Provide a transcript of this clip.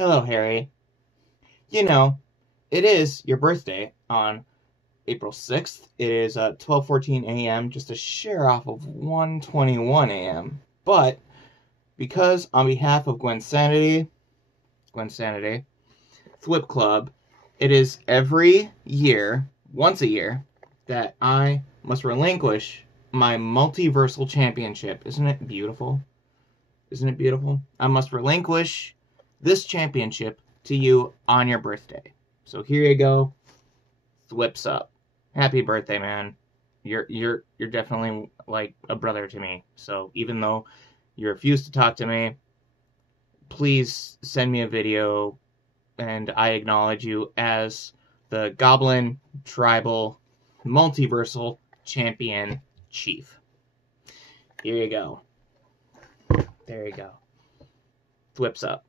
Hello, Harry. You know, it is your birthday on April 6th. It is 12:14 a.m., just a share off of 1:21 a.m. But because on behalf of Gwen Sanity, Flip Club, it is every year, once a year, that I must relinquish my multiversal championship. Isn't it beautiful? Isn't it beautiful? I must relinquish this championship to you on your birthday. So here you go. Thwips up. Happy birthday, man. You're definitely like a brother to me. So even though you refuse to talk to me, please send me a video and I acknowledge you as the Goblin Tribal Multiversal Champion Chief. Here you go. There you go. Thwips up.